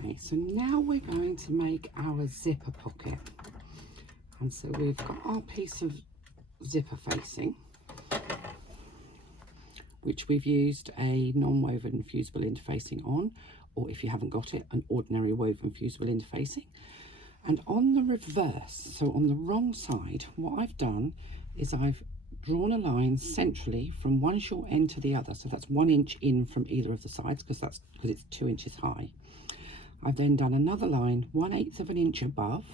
Okay, so now we're going to make our zipper pocket. And so we've got our piece of zipper facing, which we've used a non-woven fusible interfacing on, or if you haven't got it, an ordinary woven fusible interfacing. And on the reverse, so on the wrong side, what I've done is I've drawn a line centrally from one short end to the other. So that's 1 inch in from either of the sides, because it's 2 inches high. I've then done another line 1/8 of an inch above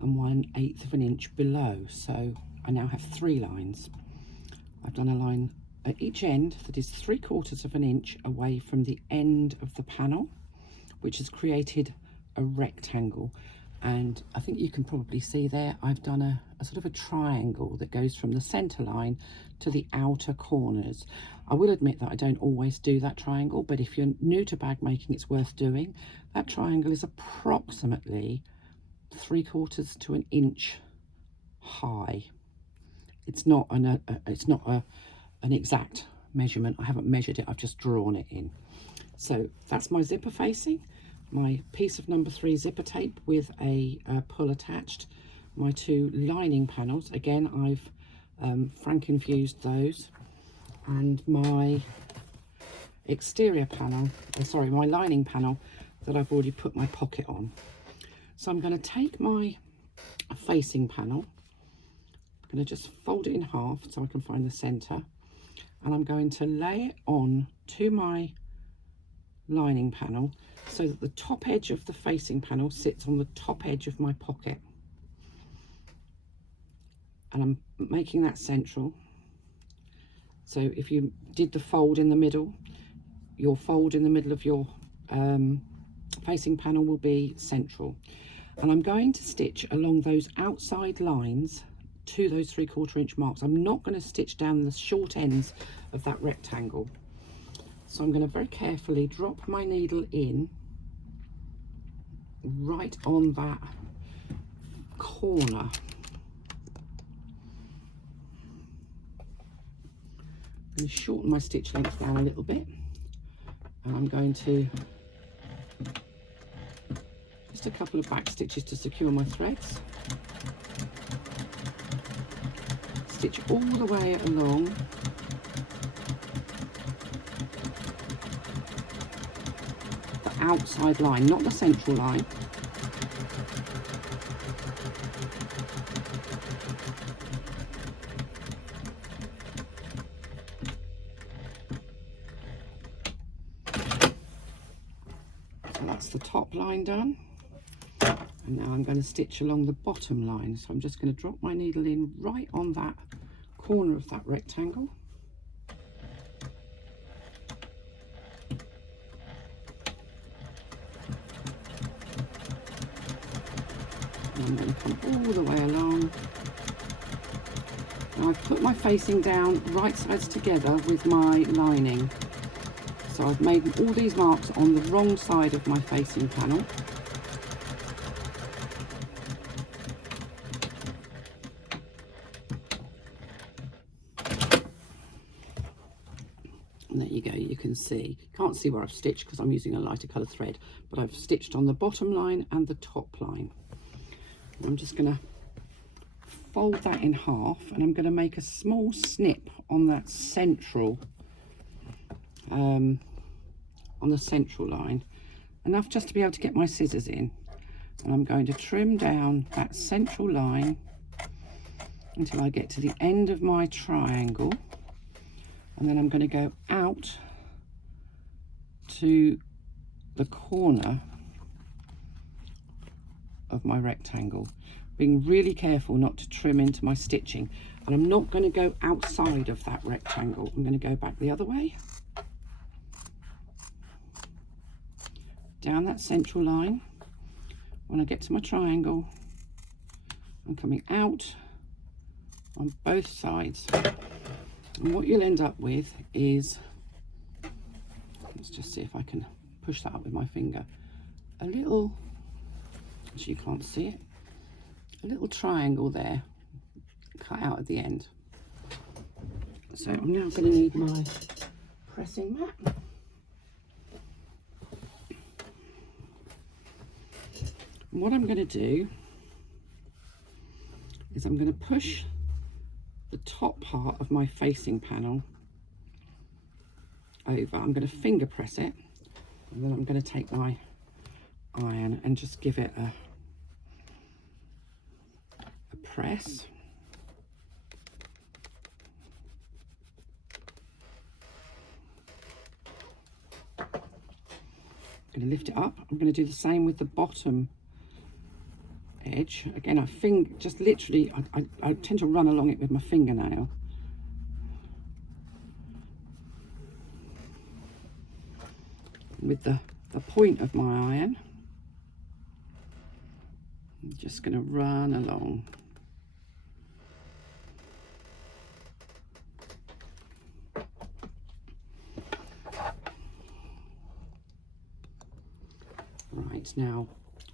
and 1/8 of an inch below. So I now have 3 lines. I've done a line at each end that is 3/4 of an inch away from the end of the panel, which has created a rectangle. And I think you can probably see there, I've done a sort of a triangle that goes from the center line to the outer corners. I will admit that I don't always do that triangle, but if you're new to bag making, it's worth doing. That triangle is approximately 3/4 to an inch high. It's not an exact measurement. I haven't measured it, I've just drawn it in. So that's my zipper facing, my piece of number 3 zipper tape with a pull attached, my 2 lining panels. Again, I've frank-infused those, and my exterior panel, my lining panel that I've already put my pocket on. So I'm going to take my facing panel, I'm going to just fold it in half so I can find the center, and I'm going to lay it on to my lining panel so that the top edge of the facing panel sits on the top edge of my pocket, and I'm making that central. So if you did the fold in the middle, your fold in the middle of your facing panel will be central. And I'm going to stitch along those outside lines to those 3/4 inch marks. I'm not going to stitch down the short ends of that rectangle. So I'm going to very carefully drop my needle in right on that corner. I'm going to shorten my stitch length down a little bit, and I'm going to just a couple of back stitches to secure my threads. Stitch all the way along the outside line, not the central line. So that's the top line done. And now I'm going to stitch along the bottom line. So I'm just going to drop my needle in right on that corner of that rectangle. And I'm going to come all the way along. Now I've put my facing down right sides together with my lining. So I've made all these marks on the wrong side of my facing panel. And there you go, you can see, can't see where I've stitched because I'm using a lighter colour thread, but I've stitched on the bottom line and the top line. And I'm just going to fold that in half, and I'm going to make a small snip on that central, on the central line, enough just to be able to get my scissors in. And I'm going to trim down that central line until I get to the end of my triangle. And then I'm going to go out to the corner of my rectangle, being really careful not to trim into my stitching. And I'm not going to go outside of that rectangle. I'm going to go back the other way, down that central line. When I get to my triangle, I'm coming out on both sides. And what you'll end up with is, let's just see if I can push that up with my finger, a little, actually you can't see it, a little triangle there cut out at the end. So I'm now going to need my pressing mat. And what I'm going to do is I'm going to push the top part of my facing panel over. I'm going to finger press it, and then I'm going to take my iron and just give it a press. I'm going to lift it up. I'm going to do the same with the bottom edge. Again, I just literally, I tend to run along it with my fingernail. With the point of my iron, I'm just going to run along. Right, now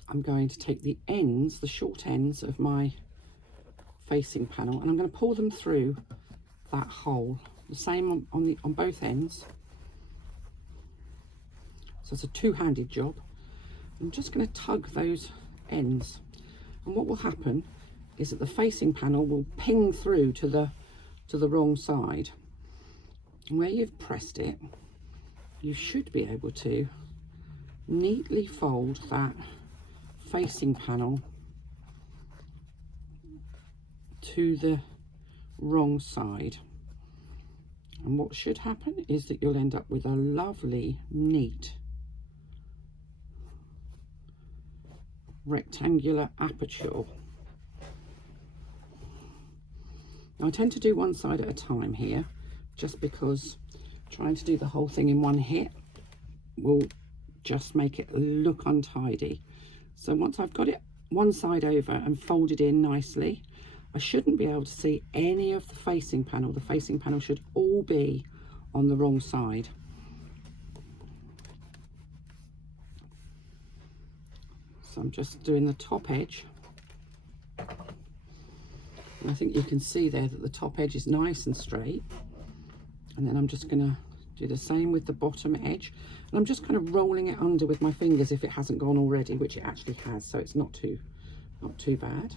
I'm going to take the ends, the short ends of my facing panel, and I'm going to pull them through that hole. The same on both ends. So it's a two-handed job. I'm just going to tug those ends, and what will happen is that the facing panel will ping through to the wrong side. And where you've pressed it, you should be able to neatly fold that facing panel to the wrong side. And what should happen is that you'll end up with a lovely, neat, rectangular aperture. Now I tend to do one side at a time here, just because trying to do the whole thing in one hit will just make it look untidy. So once I've got it one side over and folded in nicely, I shouldn't be able to see any of the facing panel. The facing panel should all be on the wrong side. So I'm just doing the top edge. And I think you can see there that the top edge is nice and straight. And then I'm just going to do the same with the bottom edge. And I'm just kind of rolling it under with my fingers if it hasn't gone already, which it actually has, so it's not too bad.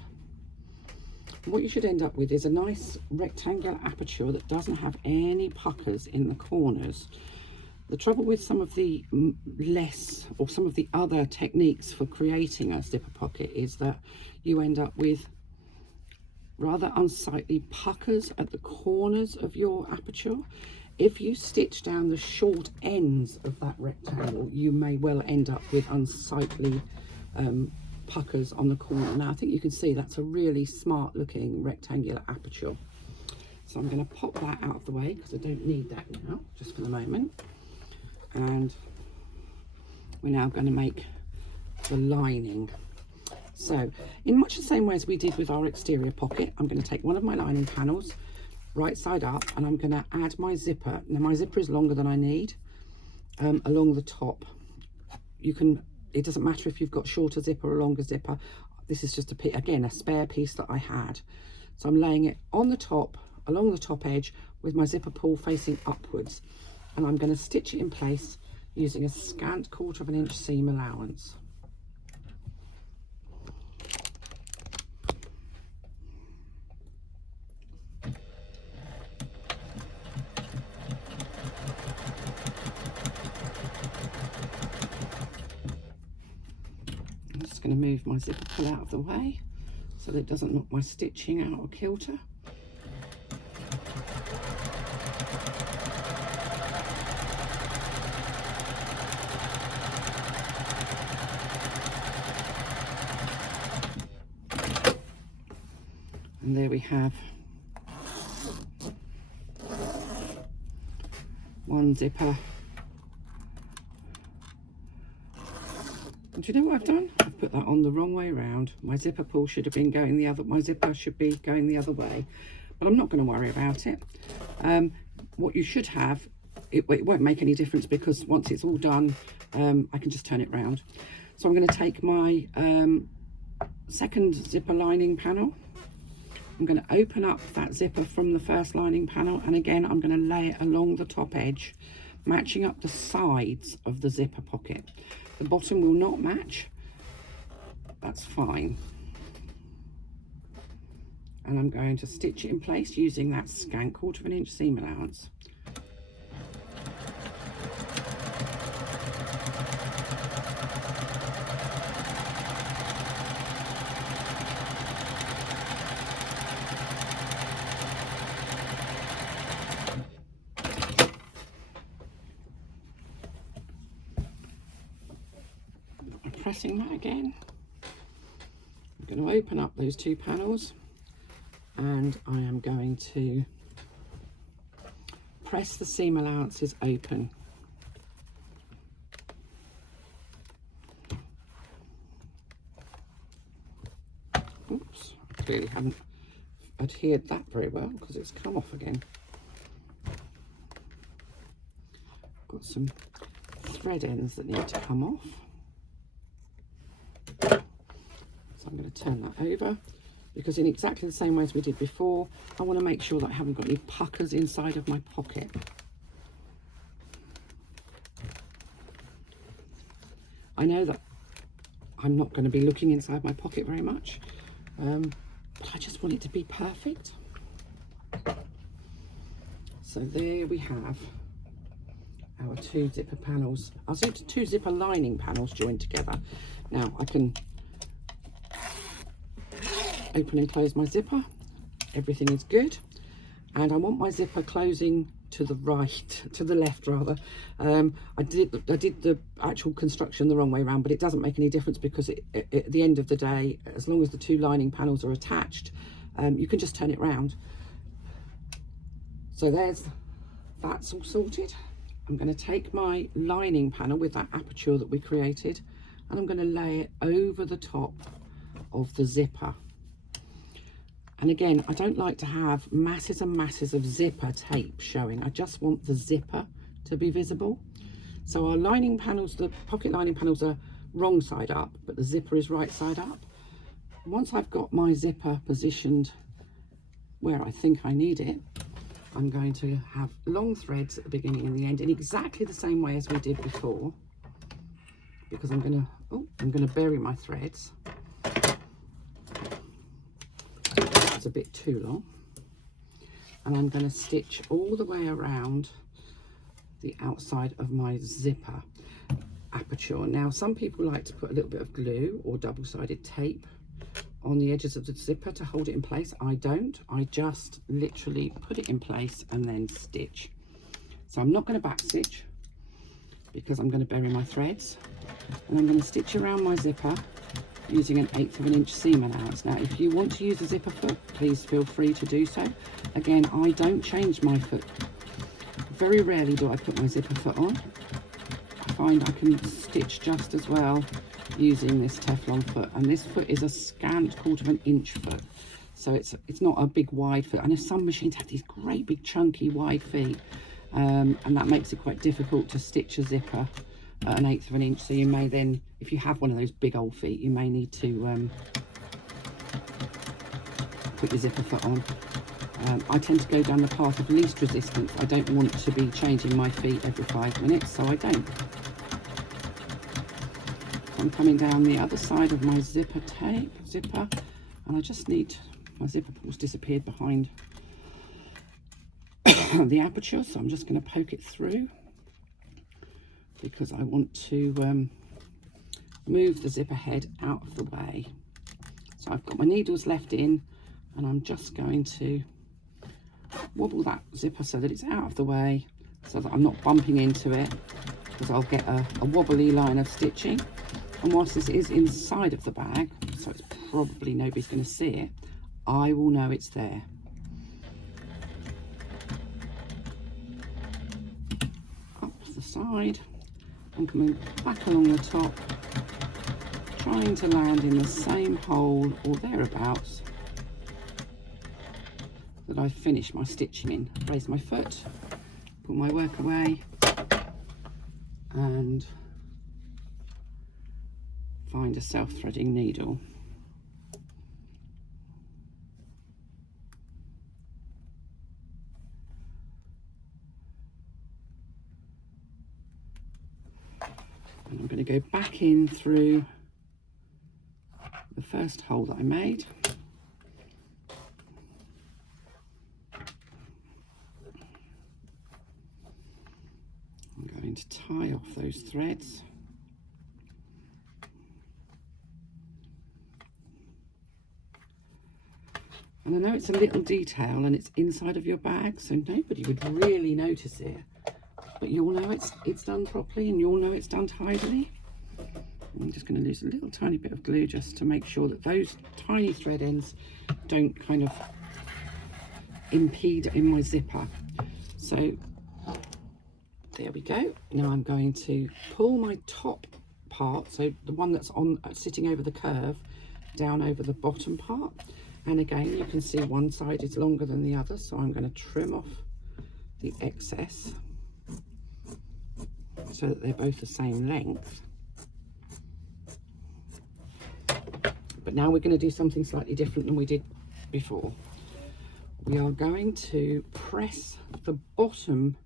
What you should end up with is a nice rectangular aperture that doesn't have any puckers in the corners. The trouble with some of the some of the other techniques for creating a zipper pocket is that you end up with rather unsightly puckers at the corners of your aperture. If you stitch down the short ends of that rectangle, you may well end up with unsightly puckers on the corner. Now I think you can see that's a really smart looking rectangular aperture. So I'm going to pop that out of the way because I don't need that now, just for the moment. And we're now going to make the lining. So in much the same way as we did with our exterior pocket, I'm going to take one of my lining panels, right side up, and I'm going to add my zipper. Now my zipper is longer than I need, along the top. It doesn't matter if you've got shorter zipper or longer zipper. This is just a spare piece that I had. So I'm laying it on the top, along the top edge, with my zipper pull facing upwards. And I'm going to stitch it in place using a scant 1/4 inch seam allowance. I'm just going to move my zipper pull out of the way so that it doesn't knock my stitching out of kilter. And there we have one zipper. And do you know what I've done? I've put that on the wrong way around. My zipper pull should have been going the other, my zipper should be going the other way, but I'm not going to worry about it. What you should have, it won't make any difference because once it's all done, I can just turn it round. So I'm going to take my second zipper lining panel. I'm going to open up that zipper from the first lining panel, and again I'm going to lay it along the top edge, matching up the sides of the zipper pocket. The bottom will not match, that's fine. And I'm going to stitch it in place using that scant 1/4 inch seam allowance. I'm pressing that again. I'm going to open up those 2 panels, and I am going to press the seam allowances open. Oops, I clearly haven't adhered that very well because it's come off again. Got some thread ends that need to come off. So I'm going to turn that over, because in exactly the same way as we did before, I want to make sure that I haven't got any puckers inside of my pocket. I know that I'm not going to be looking inside my pocket very much, but I just want it to be perfect. So there we have our 2 zipper panels, our 2 zipper lining panels joined together. Now I can open and close my zipper, everything is good, and I want my zipper closing to the right, to the left rather. I did the actual construction the wrong way around, but it doesn't make any difference, because at the end of the day, as long as the 2 lining panels are attached, you can just turn it round. So that's all sorted. I'm going to take my lining panel with that aperture that we created, and I'm going to lay it over the top of the zipper. And again, I don't like to have masses and masses of zipper tape showing. I just want the zipper to be visible. So our lining panels, the pocket lining panels, are wrong side up, but the zipper is right side up. Once I've got my zipper positioned where I think I need it, I'm going to have long threads at the beginning and the end in exactly the same way as we did before, because I'm going to bury my threads. It's a bit too long, and I'm going to stitch all the way around the outside of my zipper aperture. Now some people like to put a little bit of glue or double-sided tape on the edges of the zipper to hold it in place. I don't. I just literally put it in place and then stitch. So I'm not going to back stitch, because I'm going to bury my threads, and I'm going to stitch around my zipper using an 1/8 inch seam allowance. Now if you want to use a zipper foot, please feel free to do so. Again, I don't change my foot. Very rarely do I put my zipper foot on. I find I can stitch just as well using this Teflon foot, and this foot is a scant 1/4 inch foot, so it's not a big wide foot. I know some machines have these great big chunky wide feet, and that makes it quite difficult to stitch a zipper at an 1/8 inch. So you may then, if you have one of those big old feet, you may need to put your zipper foot on. I tend to go down the path of least resistance. I don't want to be changing my feet every 5 minutes, so I don't. I'm coming down the other side of my zipper, and I just need, my zipper pulls disappeared behind the aperture, so I'm just going to poke it through, because I want to move the zipper head out of the way. So I've got my needles left in, and I'm just going to wobble that zipper so that it's out of the way, so that I'm not bumping into it, because I'll get a wobbly line of stitching. And whilst this is inside of the bag, so it's probably nobody's going to see it, I will know it's there. Up the side, I'm coming back along the top, trying to land in the same hole or thereabouts that I finished my stitching in. Raise my foot, put my work away, and find a self-threading needle. And I'm going to go back in through the first hole that I made. I'm going to tie off those threads. And I know it's a little detail and it's inside of your bag, so nobody would really notice it. But you'll know it's done properly, and you'll know it's done tidily. I'm just going to use a little tiny bit of glue just to make sure that those tiny thread ends don't kind of impede in my zipper. So there we go. Now I'm going to pull my top part, so the one that's on sitting over the curve, down over the bottom part. And again, you can see one side is longer than the other, so I'm going to trim off the excess so that they're both the same length. But now we're going to do something slightly different than we did before. We are going to press the bottom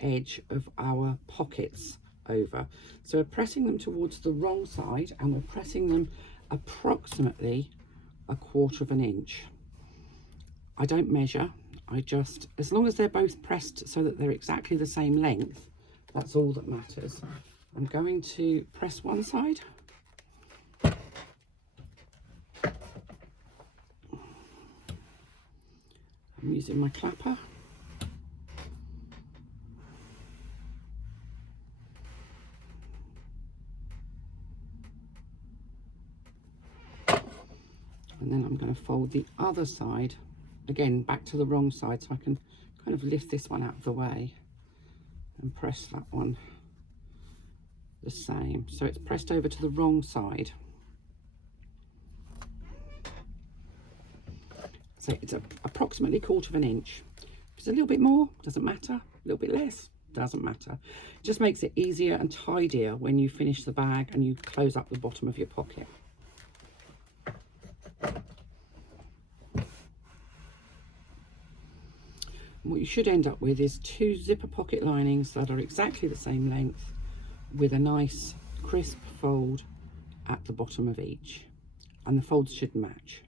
edge of our pockets over. So we're pressing them towards the wrong side, and we're pressing them approximately 1/4 of an inch. I don't measure, I just, as long as they're both pressed so that they're exactly the same length, that's all that matters. I'm going to press one side. I'm using my clapper. And then I'm going to fold the other side, again back to the wrong side, so I can kind of lift this one out of the way and press that one the same. So it's pressed over to the wrong side. So it's approximately 1/4 of an inch. If it's a little bit more, doesn't matter. A little bit less, doesn't matter. It just makes it easier and tidier when you finish the bag and you close up the bottom of your pocket. And what you should end up with is 2 zipper pocket linings that are exactly the same length, with a nice crisp fold at the bottom of each, and the folds should match.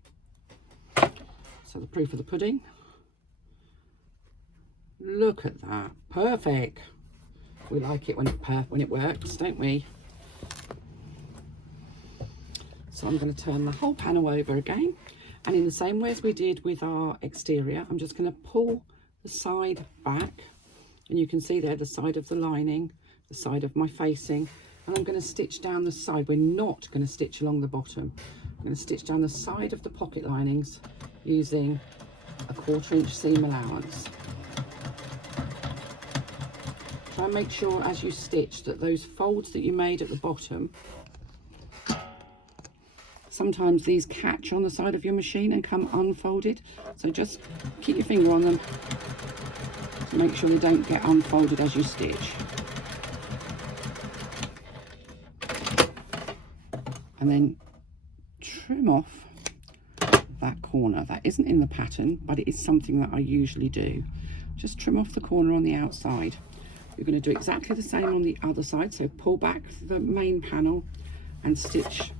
So the proof of the pudding, look at that, perfect. We like it when it works, don't we? So I'm going to turn the whole panel over again, and in the same way as we did with our exterior, I'm just going to pull the side back, and you can see there the side of the lining, the side of my facing, and I'm going to stitch down the side. We're not going to stitch along the bottom. I'm going to stitch down the side of the pocket linings using a 1/4 inch seam allowance. Try and make sure as you stitch that those folds that you made at the bottom, sometimes these catch on the side of your machine and come unfolded, so just keep your finger on them to make sure they don't get unfolded as you stitch. And then trim off that corner. That isn't in the pattern, but it is something that I usually do. Just trim off the corner on the outside. You're going to do exactly the same on the other side, so pull back the main panel and stitch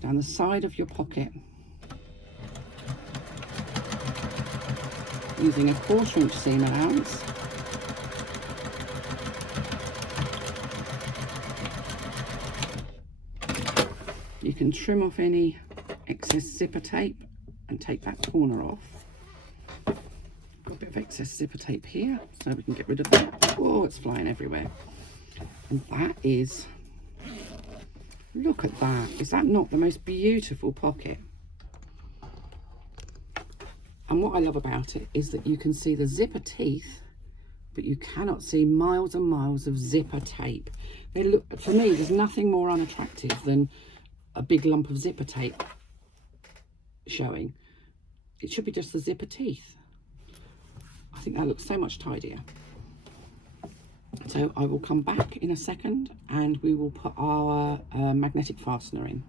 down the side of your pocket using a 1/4 inch seam allowance. You can trim off any excess zipper tape and take that corner off. Got a bit of excess zipper tape here, so we can get rid of that. Oh, it's flying everywhere. And that is, look at that. Is that not the most beautiful pocket? And what I love about it is that you can see the zipper teeth, but you cannot see miles and miles of zipper tape. They look, for me, there's nothing more unattractive than a big lump of zipper tape showing. It should be just the zipper teeth. I think that looks so much tidier. So I will come back in a second and we will put our magnetic fastener in.